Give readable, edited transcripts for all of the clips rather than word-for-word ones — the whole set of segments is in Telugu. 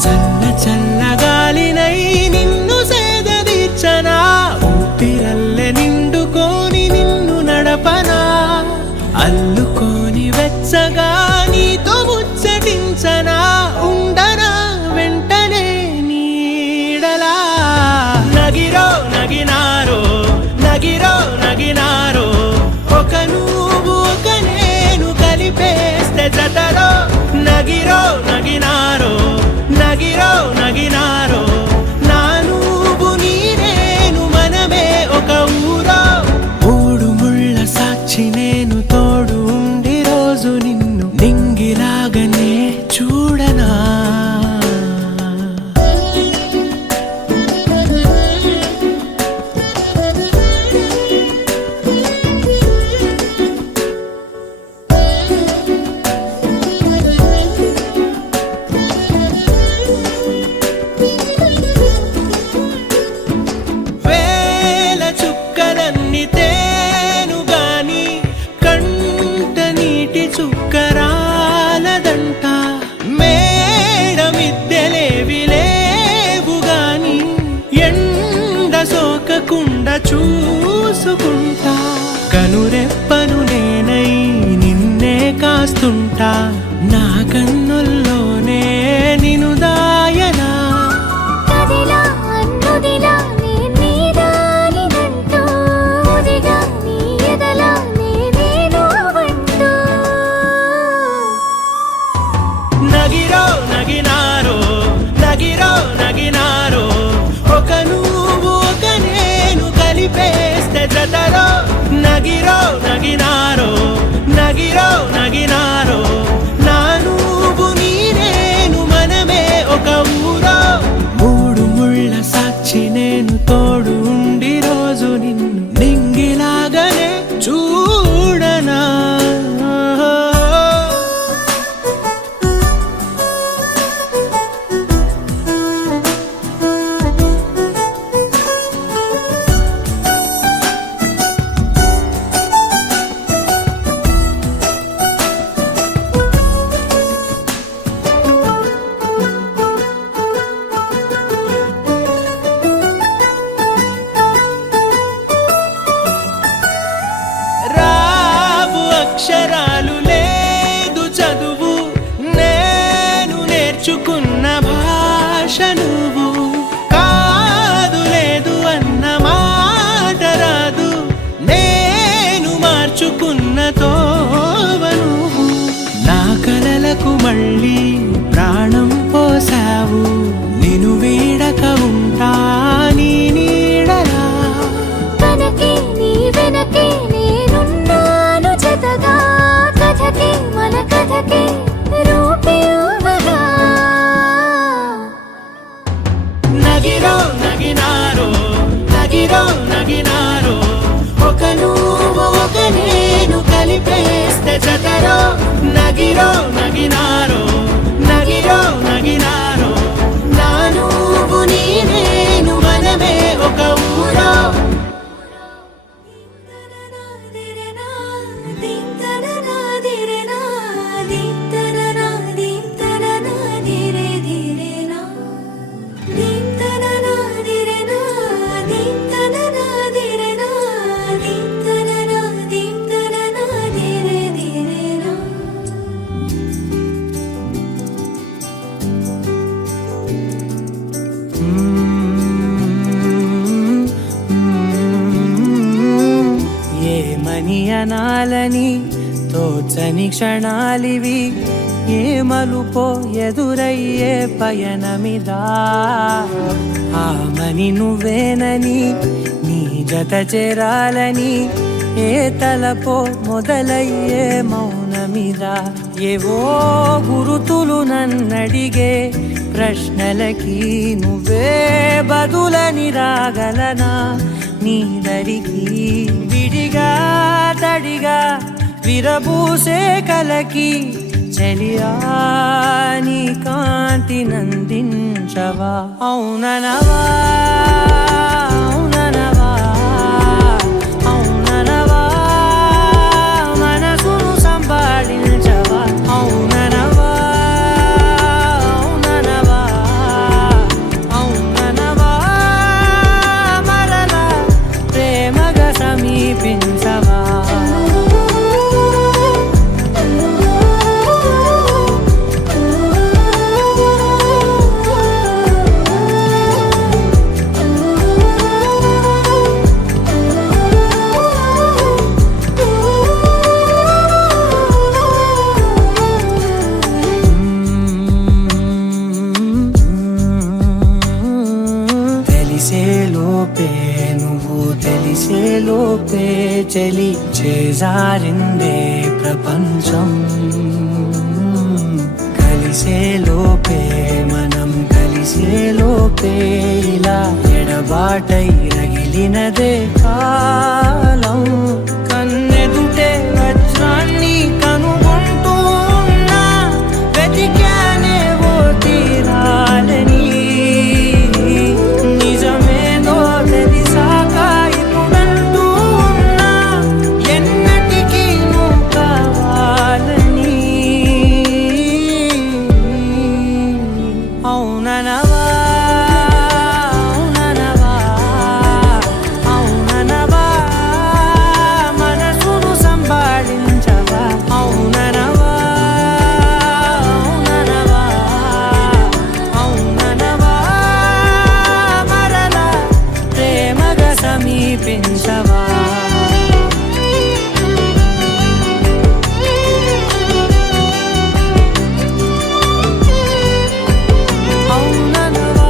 చల్ల చల్లగాలినై నిన్ను సేదదీర్చనా, ఊపిరల్లె నిండుకొని నిన్ను నడపనా, అల్లుకొని వెచ్చగా నీతో ముచ్చటించనా, ఉండనా వెంటనే నీడలా. నగిరో నగినారో నగిరో నగినారో, ఒక నువ్వు ఒక నేను కలిపేస్తే జతలో. నగిరో నగినారో నగిరో నగినారో, నా నువ్వు నీ నేను మనమే ఒక ఊరో. మూడు ముళ్ళ సాక్షి నేను తోడు ఉండి రోజు నిన్ను నింగిలాగనే చూడనా. వేల చుక్కలన్నీ తేను గాని కంట నీటి చుక్కరాలదంట, మేడ మిద్దెలేవి లేవు గాని ఎండ సోకకుండా చూసుకుంటా. కనురెప్పను నేనై నిన్నే కాస్తుంటా, నా కన్నుల్లోనే నిను దాయనా. కదిలా అన్నుదిలా నీ నీదానిదంటూ, ఉదిగా నీ ఎదలా నేనేను అంటూ. నగిరో నగినారో నగిరో నగినారో, ఒక నువ్వు ఒక నేను కలిపేస్తే జతలో. నగిరో నగినారో నగిరో నగినారో, నా నువ్వు నీ నేను మనమే ఒక ఊరో. మూడు ముళ్ళ సాక్షి నేను తోడు ఉండి రోజు నిన్ను నింగిలాగనే చూడనా. రావు అక్షరాలు లేదు చదువు, నేను నేర్చుకున్న భాష నువ్వు. కాదు లేదు అన్న మాట రాదు, నేను మార్చుకున్న తోవ నువ్వు. నా కలలకు మళ్ళీ ప్రాణం పోసావు, నిన్ను వీడక ఉంటా నీ నీడలా. కనకే నీ వెనకే నేనున్నాను జతగా, కథకే మన కథకే రూపివ్వగా. నగిరో నగినారో నగిరో నగినారో, ఒక నువ్వు ఒక నేను కలిపేస్తే జతలో. నగిరో నగినారో నగిరో నగినారో, నా నువ్వు నీ నేను మనమే ఒక ఊరో. ఏమని అనాలని తోచని క్షణాలివి, ఏ మలుపో ఎదురయ్యే పయనమిదా. ఆమని నువ్వేనని నీ జత చేరాలని, ఏ తలపో మొదలయ్యే మౌనమిదా. ఏవో గురుతులు నన్నడిగే ప్రశ్నలకి నువ్వే బదులని రాగలనా. నీ దరికి విడిగా తడిగా విరబూసే కలకి, చెలియా నీ కాంతి నందించవా. అవుననవా అవుననవా అవుననవా, మనసును సంపాదించవా. అవుననవా అవుననవా కలిసేలోపే చలి చేజారిందే ప్రపంచం కలిసేలోపే మనం కలిసేలోపే ఇలా ఎడబాటై రగిలినదే కాలం కన్నెదుటే వజ్రాన్ని కనుగొంటూ ఉన్నా వెతికానే ఓ తీరాలని నిజమేదో తెలిసాక ఇప్పుడంటూ ఉన్నా ఎన్నటికీ నువ్వు కావాలని అవుననవా అవుననవా మనసును సంభాళించవా అవుననవా అవుననవా మరలా ప్రేమగా సమీపించవా అవుననవా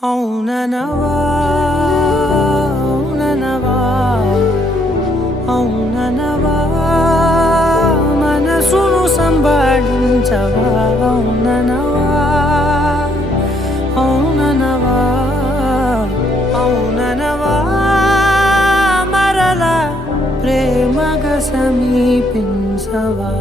అవుననవా అవుననవా అవుననవా మనసును సంభాళించవా అవుననవా అవుననవా మరలా ప్రేమగా సమీపించవా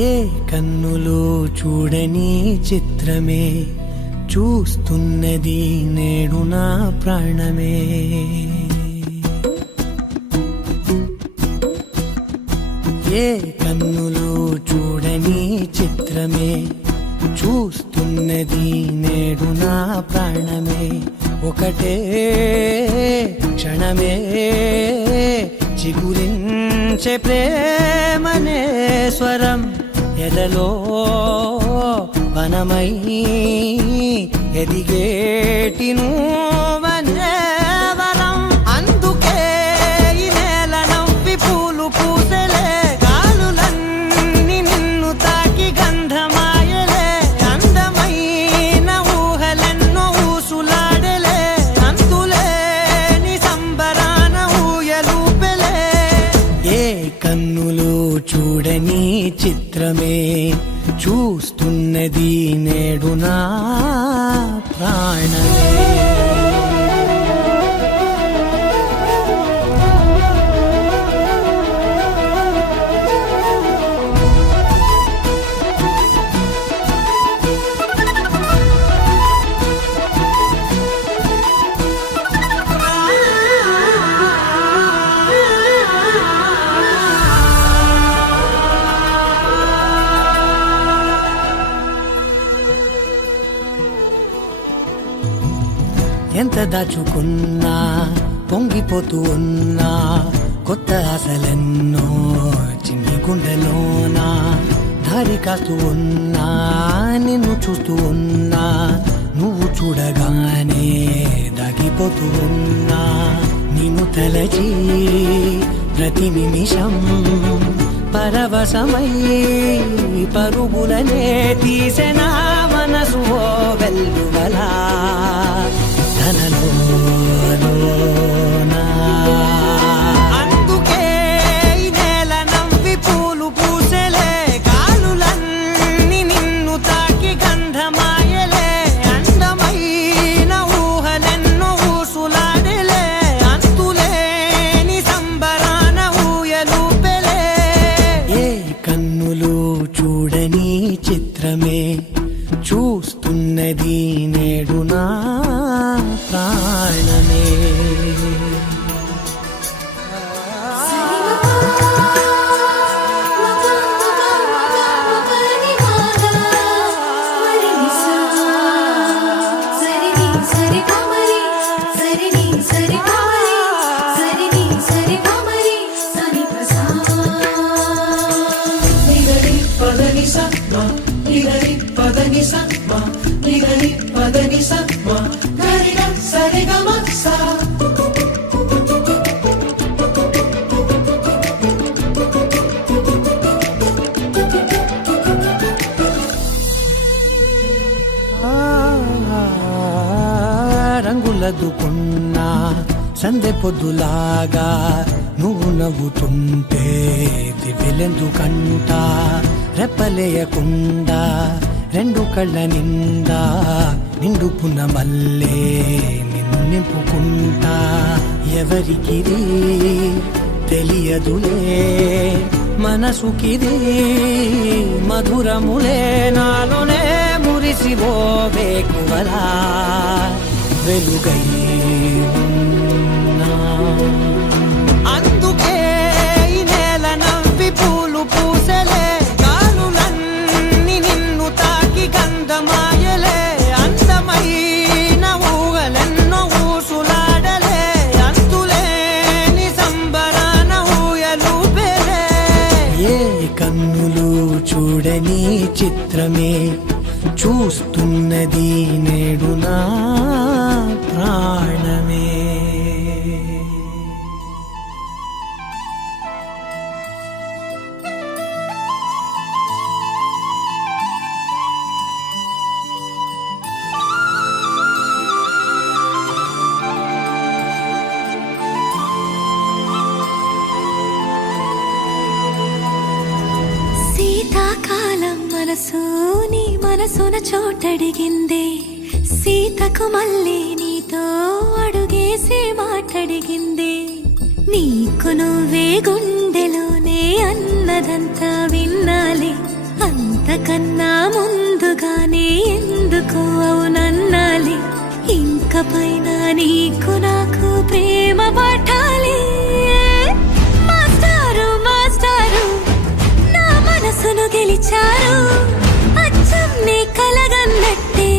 ఏ కన్నులు చూడని చిత్రమే చూస్తున్నది నేడు నా ప్రాణమే ఏ కన్నులు చూడని చిత్రమే చూస్తున్నది నేడు నా ప్రాణమే ఒకటే క్షణమే చిగురించే ప్రేమనే స్వరం ఎదలో వనమై ఎదిగేటి నువ్వనే వరం అందుకే ఈ నేల నవ్వి పూలు పూసెలే గాలులన్నీ నిన్ను తాకి గంధమాయలే అందమైన ఊహలెన్నో ఊసులాడలే అంతులేని సంబరాన ఊయలూపెలే ఏ కన్నులు చూడని చిత్రమే చూస్తున్నది నేడు నా ప్రాణమే ఎంత దాచుకున్నా పొంగిపోతూ ఉన్నా కొత్త ఆశలెన్నో చిన్ని గుండెలోనా దారి కాస్తూ ఉన్నా నిన్ను చూస్తూ ఉన్నా నువ్వు చూడగానే దాగిపోతూ ఉన్నా నిన్ను తలచి ప్రతి నిమిషం పరవశమై పరుగులనే తీసెనా మనసు ఓ వెల్లువలా తనలోనా. అందుకే ఈ నేల నవ్వి పూలు పూసెలే, గాలులన్నీ నిన్ను తాకి గంధమాయలే, అందమైన ఊహలెన్నో ఊసులాడలే, అంతులేని సంబరాన ఊయలూపెలే. ఏ కన్నులు చూడని చిత్రమే చూస్తున్నది నేడు నా ప్రాణమే. రంగులదుకున్నా సందె పొద్దులాగా నువ్వు నవ్వుతుంటే దివ్యలెందుకంట, రెప్పలేయకుండా రెండు కళ్ళ నిండా నిండుకున్న మల్లే నిన్ను నింపుకుంటా. ఎవరికిది తెలియదులే మనసుకిది మధురములే, నాలోనే మురిసిపోవేకువలా వెలుగై ఉన్నా. అందుకే ఈ నేల నవ్వి పూలు పూసెలే, గాలులన్నీ నిన్ను తాకి గంధమాయలే, అందమైన ఊహలెన్నో ఊసులాడలే, అంతులేని సంబరాన ఊయలూపెలే. ఏ కన్నులు చూడని చిత్రమే చూస్తున్నది నేడు నా ప్రాణమే. శీతాకాలం మనసు నీ మనసున చోటడిగిందే, సీతకు మళ్ళీ నీతో అడుగేసి మాటడిగిందే. నీకు నువ్వే గుండెలోనే అన్నదంతా విన్నాలి, అంతకన్నా ముందుగానే ఎందుకు అవునన్నాలి. ఇంక పైన నీకు నాకు ప్రేమ పట్టాలి. మాస్టారు మాస్టారు నా మనసును గెలిచారు, అచ్చం నీ కలగన్నట్టే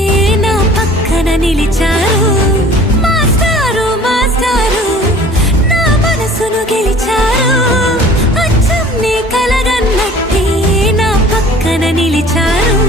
నా పక్కన నిలిచారు. మాస్టారు మాస్టారు నా మనసును గెలిచారు, అచ్చం నీ కలగన్నట్టే నా పక్కన నిలిచారు.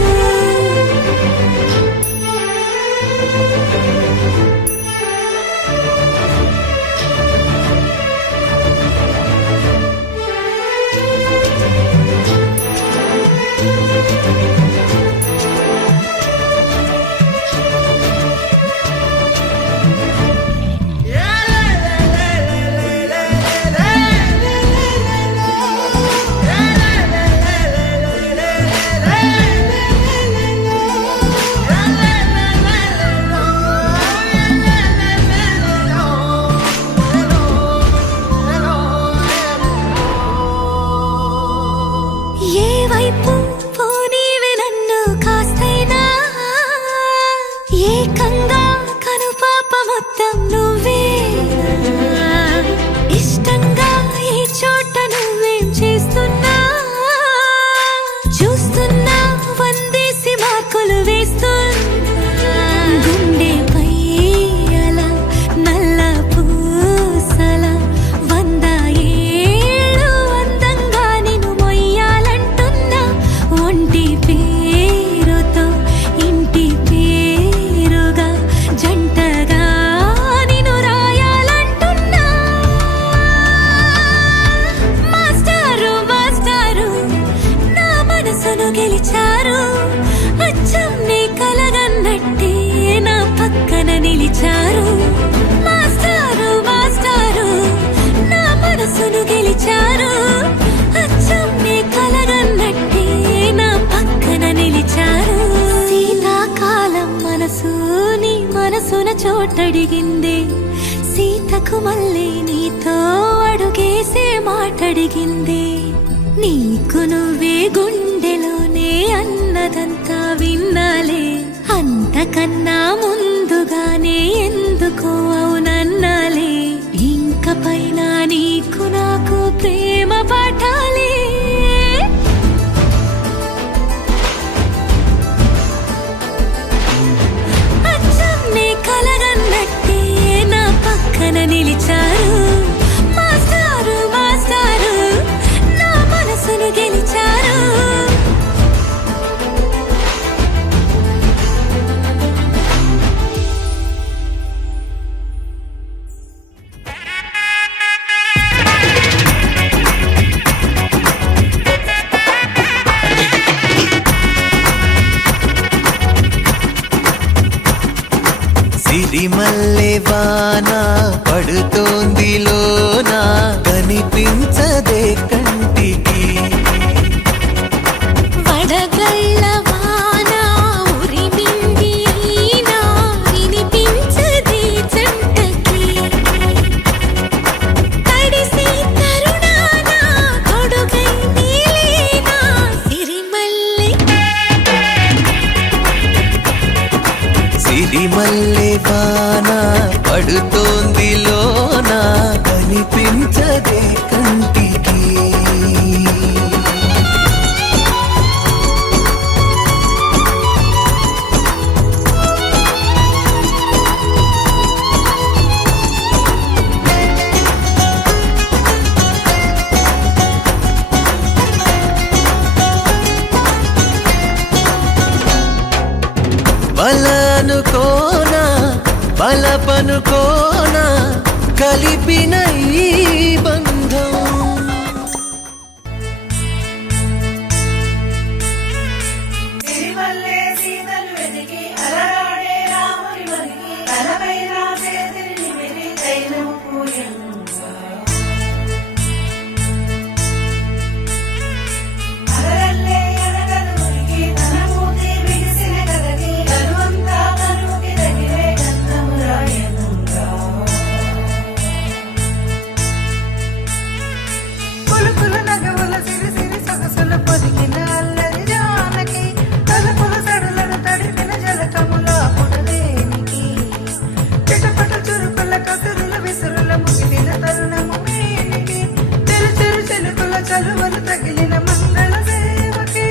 నిలిచారు. మాస్టారు మాస్టారు నా మనసును గెలిచారు. అచ్చం నీ కలగన్నట్టే నా పక్కన నిలిచారు. శీతాకాలం మనసు నీ మనసున చోటడిగింది. సీతకు మళ్ళీ నీతో అడుగేసే మాటడిగింది. నీకు నువ్వే గుండెలోనే అన్నదంతా విన్నాలే. అంతకన్నా ముందుగానే ఎందుకో అవునన్నాలే. ఇంక పైన నీకు నాకు ప్రేమ పాఠాలే. అచ్చం నీ కలగన్నట్టే నా పక్కన నిలిచారు. మాస్టారు మాస్టారు నా మనసును గెలిచారు. సిరిమల్లె వాన పడుతోంది లోన కనిపించదే కంటికి. వడగళ్ళ వాన ఉరిమింది అయినా వినిపించదే జంటకి. తడిసి తరుణాన తొడుగై నీలేనా సిరిమల్లె. సిరిమల్లె వాన పడుతోంది లోన కనిపించదే కంటికి. బలనుకోనా బలపనుకోనా కలిపిన ఈ బంధం. సిరిమల్లె సీతలు వెతికి అలరాడే రాముని మరికి తనపైన చేతిని నిమిరి తైలము పూయంగా. అలరల్లే ఎడగలు మురికి తన మూతి బిగిసిన కదకి కనువంతా కనుముకి తగిలే గంధము రాయనుగా. పులుపుల నగవుల సిరి సిరి సొగసుల పొదిగిన అల్లరి జానకి తలుపుల సడులను తడిపిన జలకముల పుడదేనికి. చిటపట చురుకుల కసురుల విసురుల ముగిలిన తరుణము మేనికి. చెరు చెరు చెలుకుల చలువలు తగిలిన మంగళ సేవకి.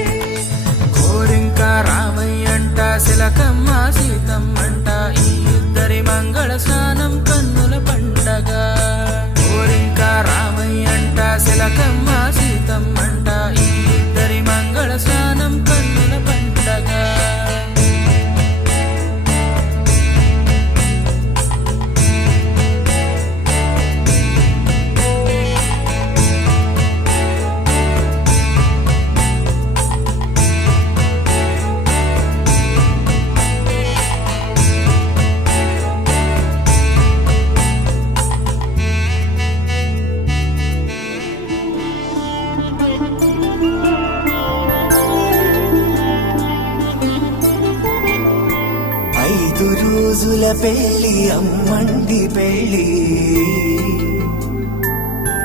కోరింక రామయ్యంట శిలకమ్మ సీతమ్మంట ఈ ఇద్దరి మంగళ స్నానం కన్నుల పండగ. కోరింక రామయ్యంట శిలకమ్మ సీతమ్మంట ఈ ఇద్దరి మంగళ స్నానం కన్నుల పండగ. రోజుల పెళ్లి అమ్మండి పెళ్లి.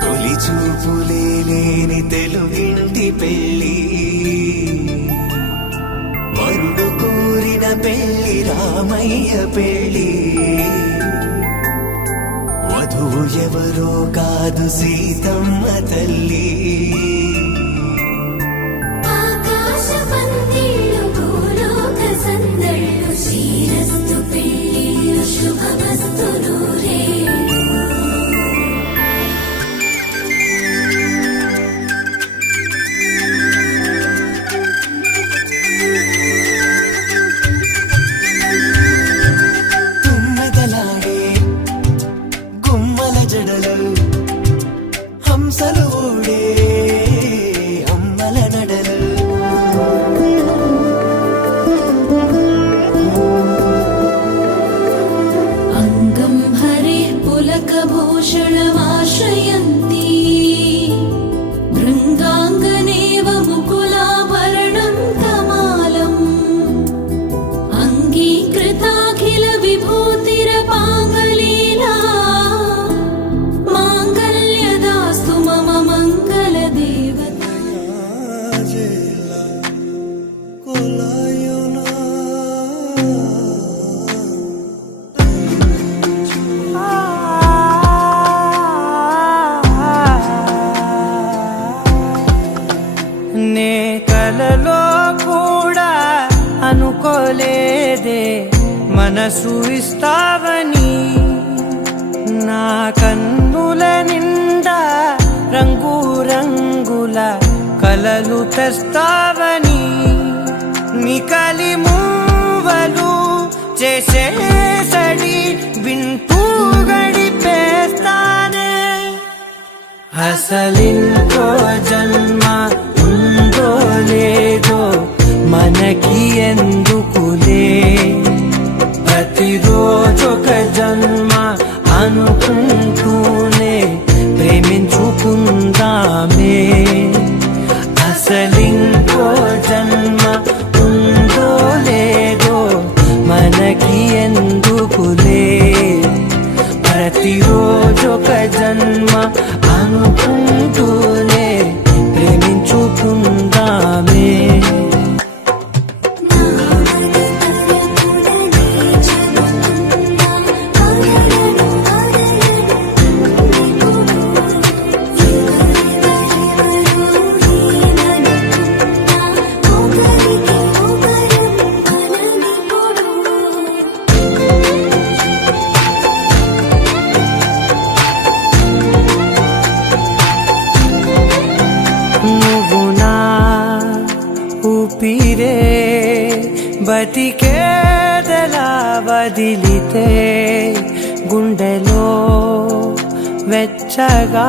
తొలి చూపులే లేని తెలుగింటి పెళ్లి. వరుడు కోరిన పెళ్లి రామయ్య పెళ్లి. వధువు ఎవరో కాదు సీతమ్మ తల్లి. ఆకాశ పందిళ్ళు భూలోక సందళ్ళు శ్రీరస్తు పెళ్ళిళ్ళు శుభమస్తు నూరే. తుమ్మెదలాడే గుమ్మల జడలు హంసలు ఊడే అమ్మల నడలు. మనసు ఇస్తావని నా కన్నుల నిండా రంగు రంగుల కలలు తెస్తావని నికలి మూవలు చేసేసడి వింటూ గడిపేస్తానే అసలింకో జన్మ ఉందో లేదో మనకి ఎందుకులే ప్రతిరోజొక జన్మ అనుకుంటూనే ప్రేమించుకుందామే అసలింకో జన్మ ఉందో లేదో మనకి ఎందుకులే ప్రతిరోజొక జన్మ అనుకుంటూనే ప్రేమించుకుందామే ఊపిరే బతికేదలా వదిలితే గుండెలో వెచ్చగా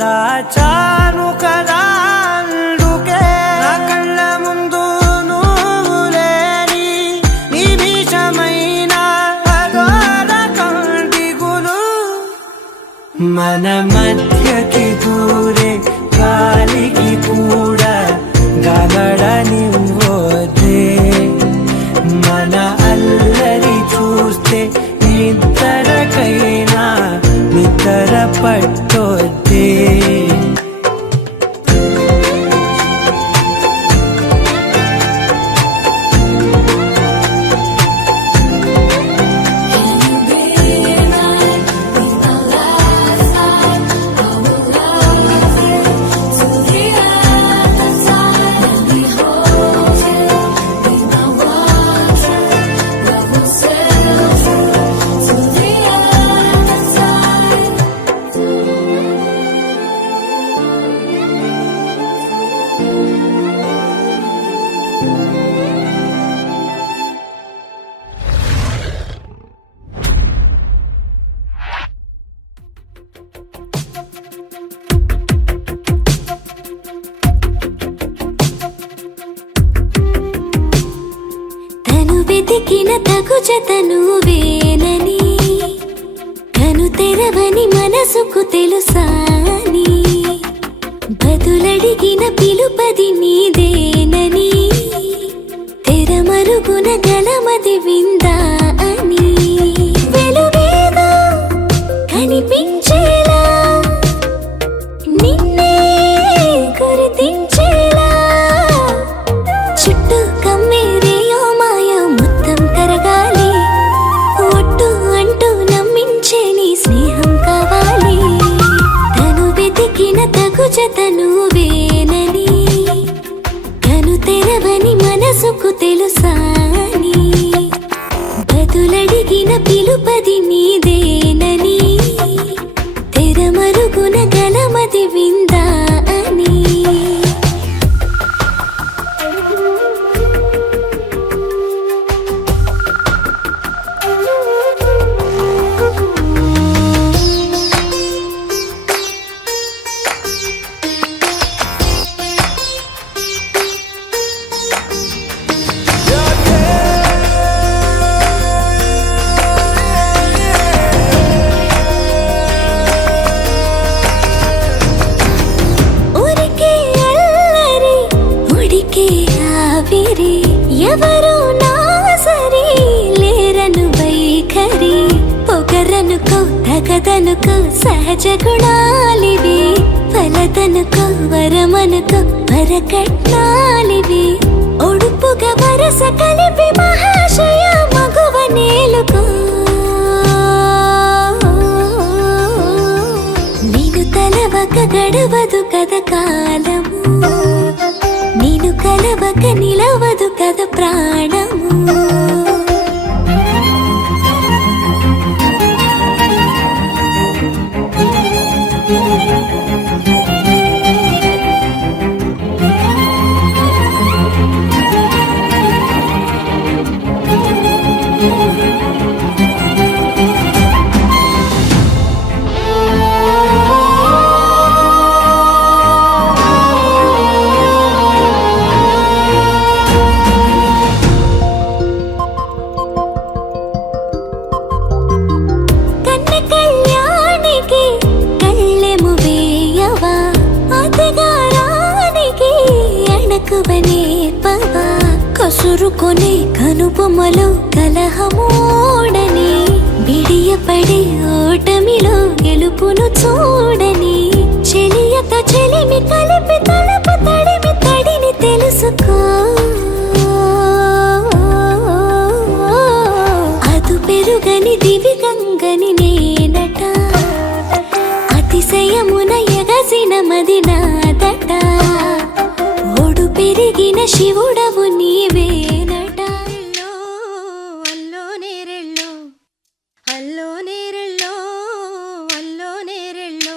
దాచాను కదా అందుకే నా కళ్ళ ముందు నువ్వు లేని నిమిషమైన అఘోర కంటిగులు మన మధ్యకి దూరే గాలికి కూడా గగడనివ్వదే మన అల్లరి చూస్తే నిద్రకైనా నిద్ర పట్టొద్దే వెతికిన తగు జతను వేనని కను తెరవని మనసుకు తెలుసాని బదులడిగిన పిలుపది నీదేనని తెరమరుగున గలమది విందా అని వెలుగేదో కనిపించేలా నిన్నే గుర్తించేలా చుట్టూ కమ్మేరేయో మాయో మొత్తం కరగాలి ఒట్టు అంటూ నమ్మించే నీ స్నేహం కావాలి తను వెతికిన తగు జతను వేనని కను తెరవని మనసుకు తెలుసాని బదులడిగిన పిలుపది నీదేనని తెరమరుగున గలమది విందా అని ఎవరు నా సరి లేరను వైఖరి పొగరనుకో తగదనుకో సహజ గుణాలివి ఫలదనుకో వరమనుకో వరకట్నాలివి ఒడుపుగా వరస కలిపి మహాశయ మగువ నేలుకో నేను తలవక గడవదు కథ కాలము నేను కలవక నిలవదు కథ ప్రాణము చురుకొనే కనుబొమ్మలో కలహమోడని బిడియపడే ఓటమిలో గెలుపును చూడని చెలియతో చెలిమి కలిపి తలపు తడిమి తడిని తెలుసుకో అదు పెరుగని దివి గంగని నేనట అతిశయమున ఎగసిన మది నాదట ఓడు పెరిగిన శివుడవు నీవేనట అల్లో నేరెళ్ళో అల్లో నేరెళ్ళో అల్లో నేరెళ్ళో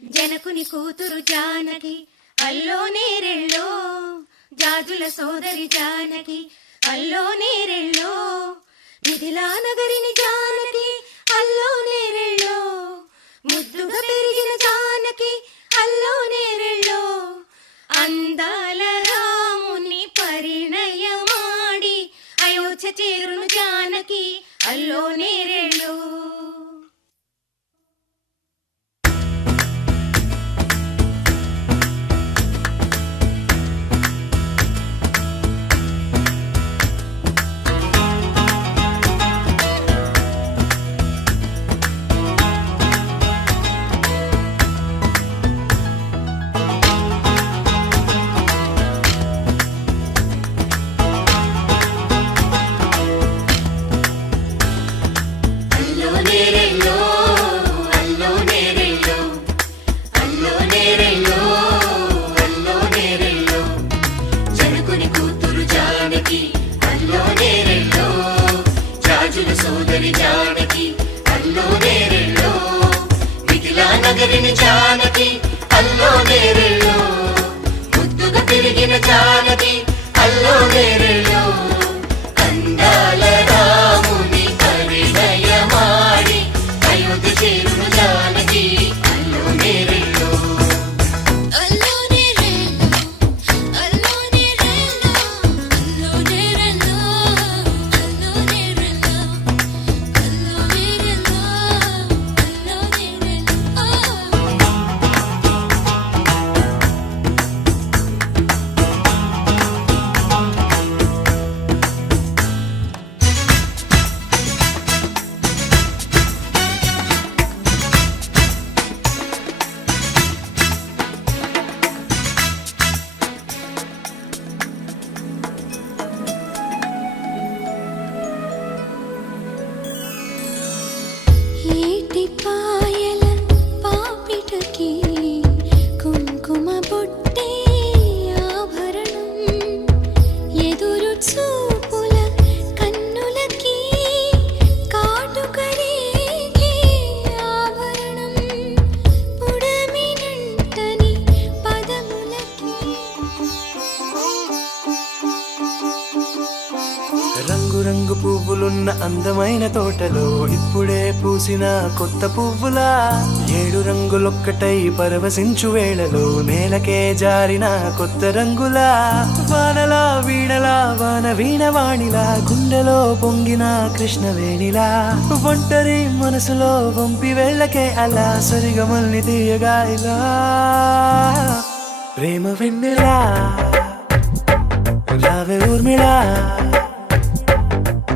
జనకుని కూతురు జానకి అల్లో నేరెళ్ళో జాజుల సోదరి జానకి అల్లో నేరెళ్ళో మిథిలా నగరిని జానకి అల్లో నేరెళ్ళో ముద్దుగా పెరిగిన జానకి అల్లో నేరెళ్ళో అందాల రాముని పరిణయమాడి అయోధ్య చేరును జానకి అల్లో నేరెళ్ళో సోదరి జానకి అల్లో నేరెళ్ళో మిథిలా నగరిని జానకి అల్లో నేరెళ్ళో ముద్దుగా పెరిగిన జానకి అల్లో నేరెళ్ళో అందాల రాముని పరిణయమాడి అయోధ్య చేరును జానకి అల్లో నేరెళ్ళో అల్లో నేరెళ్ళో అల్లో నేరెళ్ళో అల్లో నేరెళ్ళో అల్లో నేరెళ్ళో అల్లో నేరెళ్ళో అల్లో నేరెళ్ళో ఏటి పాయల పాపిటకి కుంకుమ బొట్టే ఆభరణం ఎదురు చూపుల కన్నులకి కాటుకరేగే ఆభరణం పుడమినంటని పదములకి రంగు పువ్వులున్న అందమైన తోటలో ఇప్పుడే పూసిన కొత్త పువ్వులా 7 రంగులొక్కటై పరవశించు వేళలో నేలకే జారిన కొత్త రంగులా వానలా వీణలా వాన వీణవాణిలా గుండెలో పొంగిన కృష్ణవేణిలా ఒంటరి మనసులో వంపి వెళ్ళకే అలా సరిగమల్ని తీయగా ఇలా ప్రేమ వెన్నెలా రావే ఊర్మిళా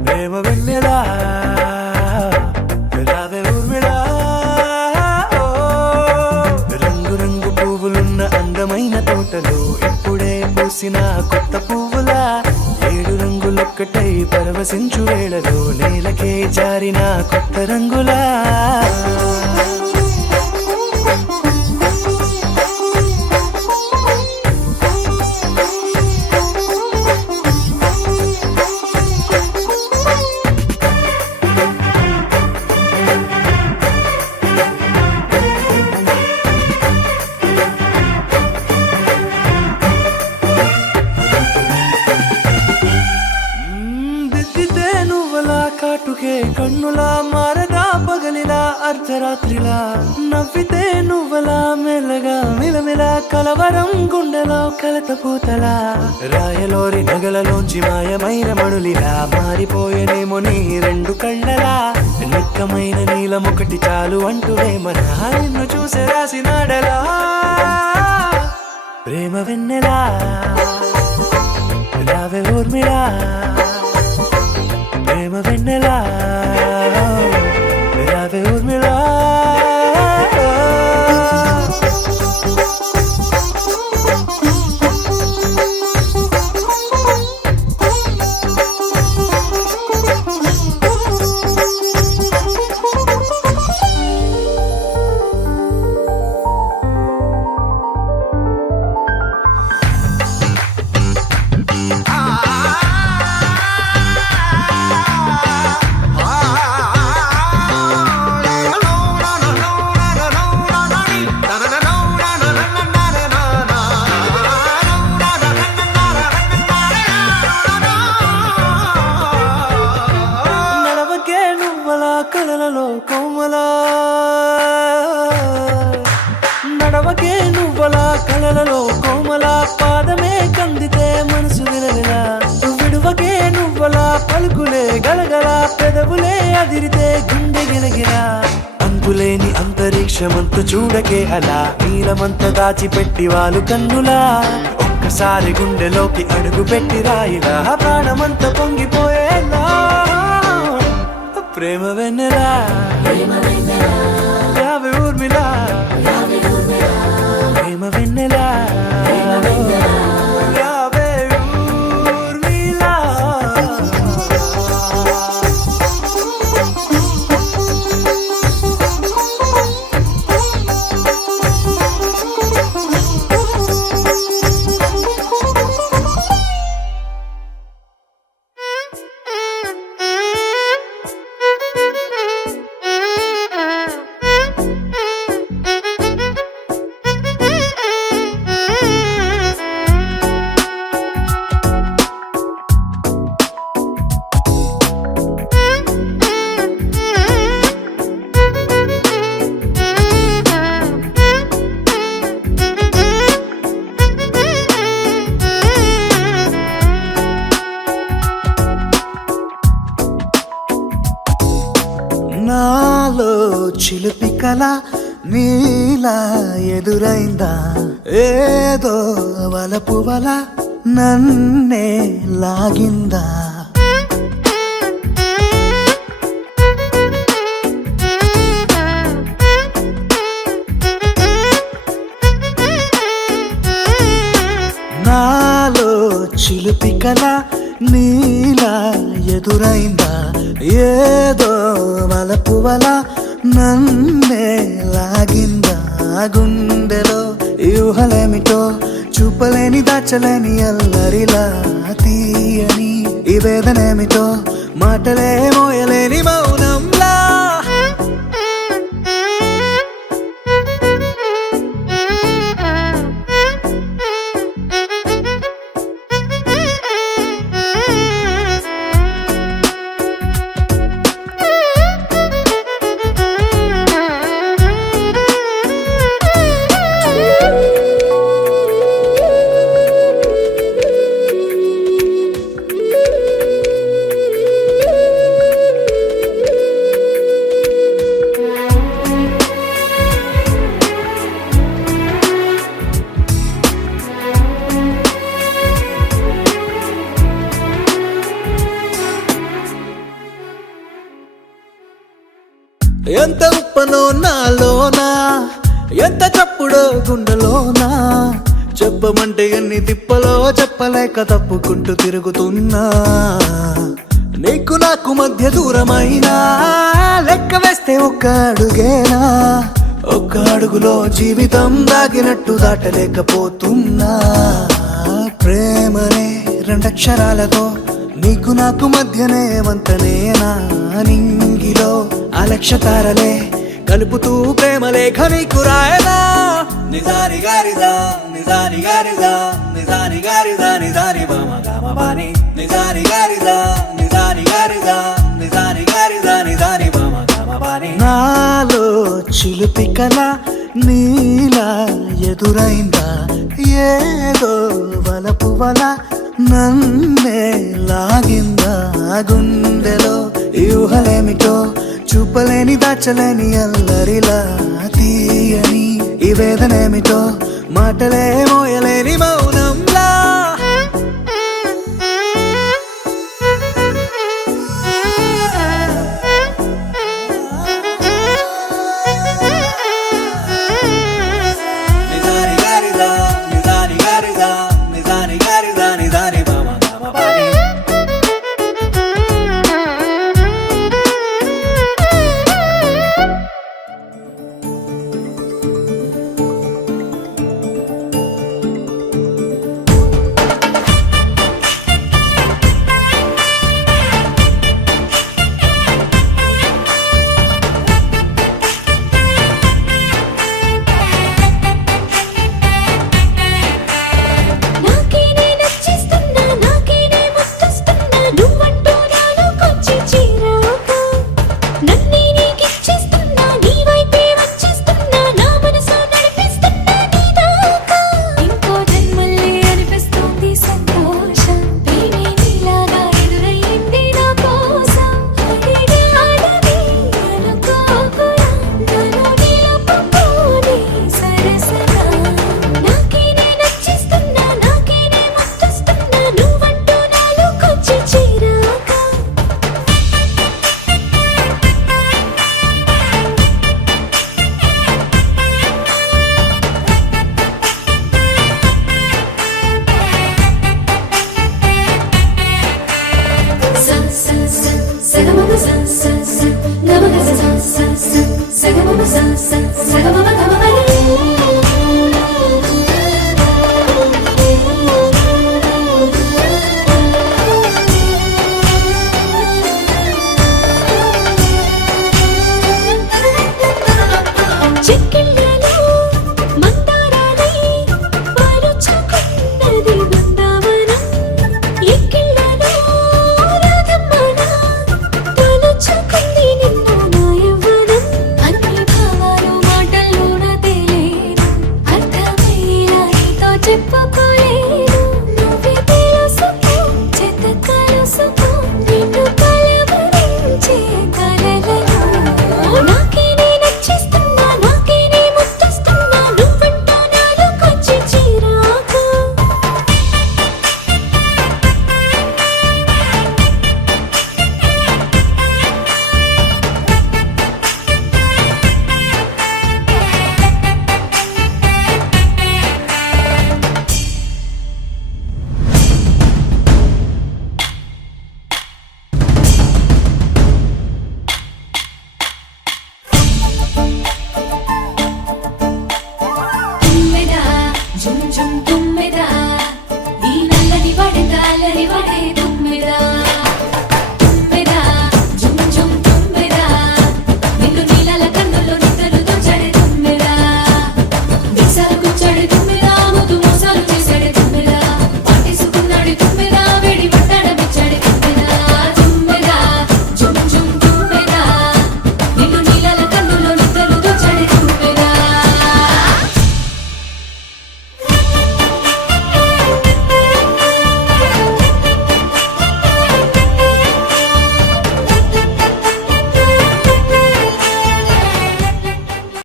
ప్రేమ వెన్నెలా రావే ఊర్మిళా రంగు రంగు పువ్వులున్న అందమైన తోటలో ఇప్పుడే పూసిన కొత్త పువ్వులా 7 రంగులొక్కటై పరవశించు వేళలో నేలకే జారిన కొత్త రంగులా దిద్దితే నువ్వలా కాటుకే కన్నులా మారగా పగలిలా అర్ధరాత్రిలా నవ్వితే నువ్వలా మెల్లగా మిలమిలా కలవరం గుండెలో కలతపోతలా రాయలోరి నగలలోంచి మాయమైన మణులిలా మారిపోయేనేమో నీ 2 కళ్ళలా నిక్కమైన నీలమొకటి చాలు అంటూ వేమనా నిన్ను చూసే రాసినాడలా ప్రేమ వెన్నెలా రావే ఊర్మిళా ప్రేమ వెన్నెలా రావే ఊర్మిళా నడవకే నువ్వలా కలలలో కోమలా నడవకే నువ్వలా కలలలో కోమలా పాదమే కందితే మనసు విలవిలా విడువకే నువ్వలా పలుకులే గలగల పెదవులే అదిరితే గుండె గిలగిలా అంతులేని అంతరిక్షమంతు చూడకే అలా నీలమంత దాచిపెట్టి వాళ్ళు కన్నులా ఒక్కసారి గుండెలోకి అడుగు పెట్టి రాయిలా ప్రాణమంత పొంగిపోయేలా ప్రేమ వెన్నెలా రావే ఊర్మిళా ప్రేమ వెన్నెలా రావే ఊర్మిళా నాలో చిలిపి కల నీలా ఎదురైందా ఏదో వలపు వల నన్నే లాగిందా నాలో చిలిపి కల నీలా ఎదురైందా ఏదో వలపు వల నన్నే లాగిందా గుండెలో యూహలేమిటో చూపలేని దాచలేని అల్లరిలా తీయని ఈ వేదనేమిటో మాటలే మోయలేని మౌనంలా ఎంత ఉప్పనో నాలోనా ఎంత చప్పుడో గుండెలోనా చెప్పమంటే ఎన్ని తిప్పలో చెప్పలేక తప్పుకుంటూ తిరుగుతున్నా నీకు నాకు మధ్య దూరమైనా లెక్క వేస్తే ఒక్క అడుగేనా ఒక్క అడుగులో జీవితం దాగినట్టు దాటలేకపోతున్నా ప్రేమనే రెండక్షరాలతో నీకు నాకు మధ్యనే వంతనేనా నింగిలో అలక్ష్య తారలే కలుపుతూ ప్రేమ లేఖ నీకు రాయనా నిజాని గారిజా నిజాని గారిజా నిజాని గారిజా నిజాని బామ గామ బాని నిజాని గారిజా నిజాని గారిజా నిజాని గారిజా నిజాని బామ గామ బాని నాలో చిలిపి కల నీలా ఎదురైందా ఏదో వలపు వల నన్నే లాగిందా గుండెలో యూహలేమిటో చూపలేని దాచలేని అల్లరిలా తీయని ఈ వేదనేమిటో మాటలే మోయలేని మౌన